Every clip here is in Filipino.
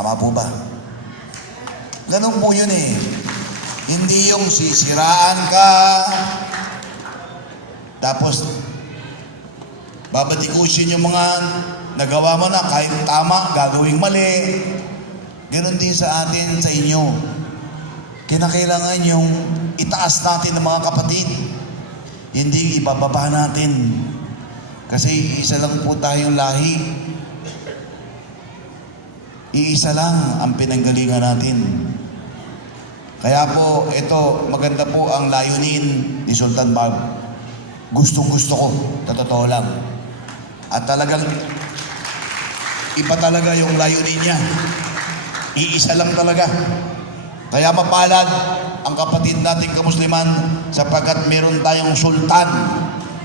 Tama po ba? Ganun po yun eh. Hindi yung sisiraan ka, tapos babatikusin yung mga nagawa mo na kahit tama, gagawing mali. Ganon din sa atin, sa inyo. Kinakailangan yung itaas natin ng mga kapatid. Hindi ibababa natin. Kasi isa lang po tayong lahi. Iisa lang ang pinanggalingan natin. Kaya po, ito, maganda po ang layunin ni Sultan Bob. Gustong-gusto ko, totoo lang. At talagang, iba talaga yung layunin niya. Iisa lang talaga. Kaya mapalad ang kapatid nating kamusliman sapagkat meron tayong sultan.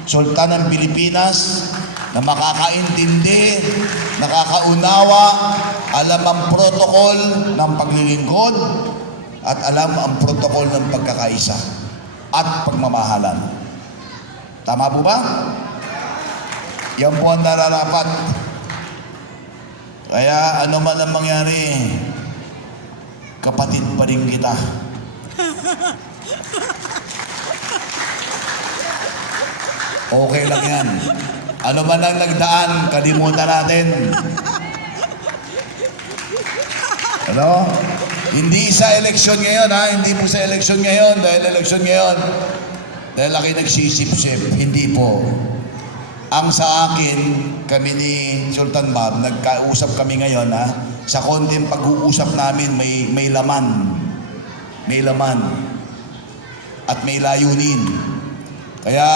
Sultan ng Pilipinas na makakaintindi, nakakaunawa, alam ang protocol ng paglilingkod at alam ang protocol ng pagkakaisa at pagmamahalan. Tama po ba? Yan po ang nararapat. Kaya ano man ang mangyari, kapatid pa rin kita. Okay lang yan. Ano man ang nagdaan, kalimutan natin. Ano? Hindi sa eleksyon ngayon, ha? Hindi po sa eleksyon ngayon. Dahil eleksyon ngayon, dahil ako nagsisip-sip. Hindi po. Ang sa akin, kami ni Sultan Bob, nagkausap kami ngayon, ha? Sa konting pag-uusap namin, may laman. May laman. At may layunin. Kaya,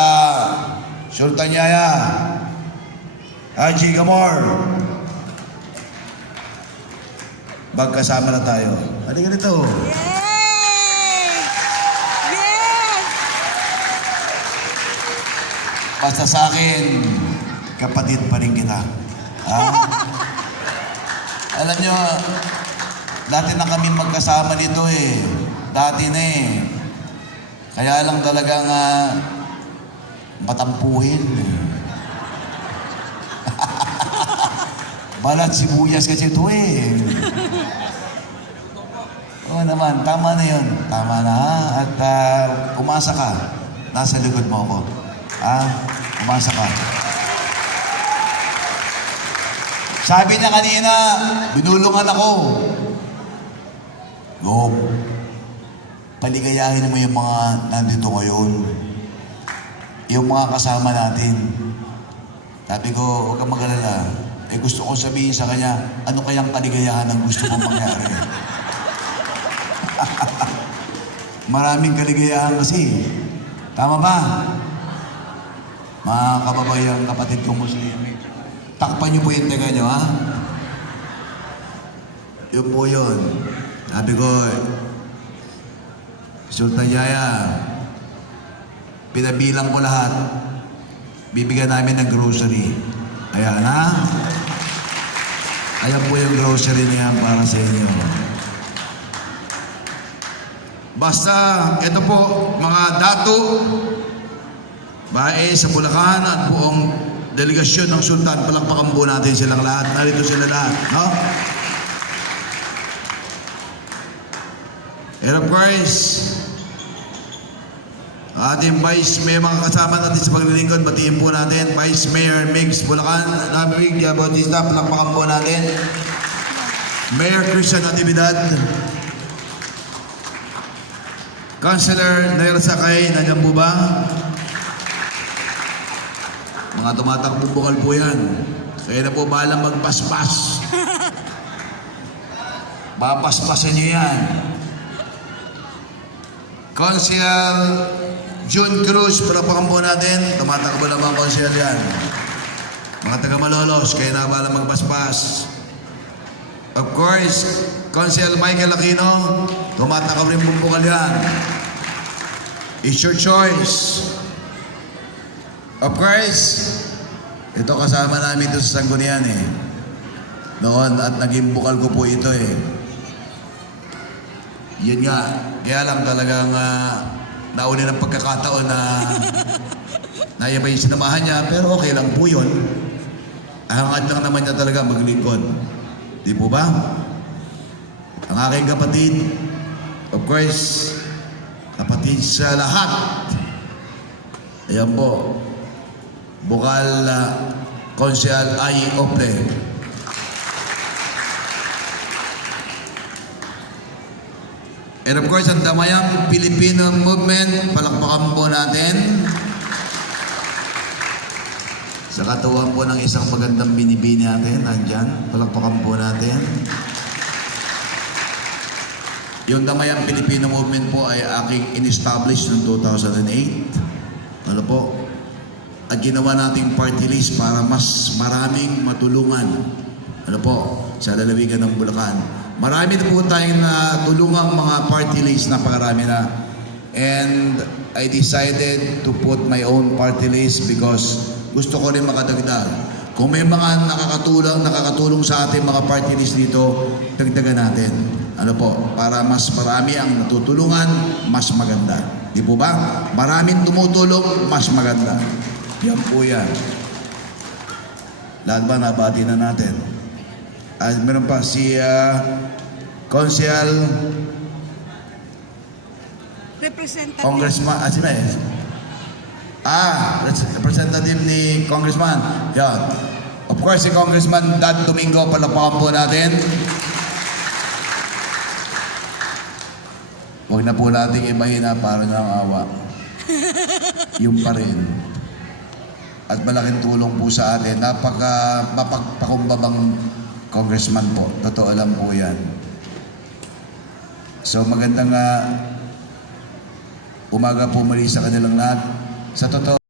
Sultan Yaya, Haji Gamor, magkasama na tayo. Ano ganito? Yes! Basta sa akin, kapatid pa rin kita. Ha? Alam nyo, dati na kami magkasama nito eh. Dati na eh. Kaya lang talagang matampuhin. Balat sibuyas kasi ito eh. Oo naman, tama na yun. Tama na ha. At umasa ka. Nasa likod mo ako. Ha? Umasa ka. Sabi niya kanina, binulungan ako. Gob, paligayahin mo yung mga nandito ngayon. Yung mga kasama natin. Sabi ko, huwag kang mag-alala. Eh gusto ko sabihin sa kanya, ano kayang kaligayahan ang gusto kong mangyari? Maraming kaligayahan kasi. Tama ba? Mga kababayan, kapatid kong Muslim. Takpan niyo po yung tenga niyo, ha? Yun po yun. Sabi ko, Sultan Yaya, pinabilang ko lahat. Bibigyan namin ng grocery. Ayan, ha? Ayan po yung grocery niya para sa inyo. Basta, ito po, mga dato, bae sa Bulacan at buong delegasyon ng Sultan, palakpakan po natin silang lahat. Narito sila lahat, no? And of course, ating Vice Mayor, mga kasama natin sa paglilingkod, batiin po natin, Vice Mayor Migs Bulacan, Nabig Bautista, palakpakan po natin. Mayor Christian Natividad, Councilor Nair Sakay, nandiyan po ba? Mga tumatakbong bukal po yan. Kaya na po balang magpaspas. Papaspasan niyo yan. Council June Cruz, palapakan po natin. Tumatakbo naman council yan. Mga taga Malolos, kaya na balang magpaspas. Of course, Council Michael Aquino, tumatakbo rin po bukal yan. It's your choice. Of course, ito kasama namin ito sa Sanggunian eh. Noon at naging bukal ko po ito eh. Yun nga, kaya lang talagang nauli ng pagkakataon na naiba yung sinamahan niya, pero okay lang po yun. Hangad lang naman niya talaga maglingkod. Di po ba? ang aking kapatid, of course, kapatid sa lahat. Ayan po, Bukal Konsehal Ay Ople. And of course, ang Damayang Pilipino Movement, palakpakan po natin. Sa katuwang po ng isang magandang binibini natin, nandyan, palakpakan po natin. Yung Damayang Pilipino Movement po ay aking in-establish noong 2008. Ano po? At ginawa nating party list para mas maraming matulungan. Ano po? Sa lalawigan ng Bulacan. Marami na po tayong natulungang mga party list, napakarami na. And I decided to put my own party list because gusto ko rin makadagdag. Kung may mga nakakatulong sa ating mga party list dito, dagdagan natin. Ano po? Para mas marami ang natutulungan, mas maganda. Di po ba? Maraming tumutulong, mas maganda. Yan po yan. Lahat ba nabati na natin? At meron pa si Konsehal Representative. Congressman, sino eh? Representative ni Congressman. Yan. Of course, si Congressman Dad Domingo, palapakan po natin. Huwag na po nating ibahin na para ng awa. Yung pa rin. At malaking tulong po sa atin. Mapagpakumbabang congressman po. Totoo lang po yan. So magandang umaga po muli sa kanilang lahat. Sa totoo.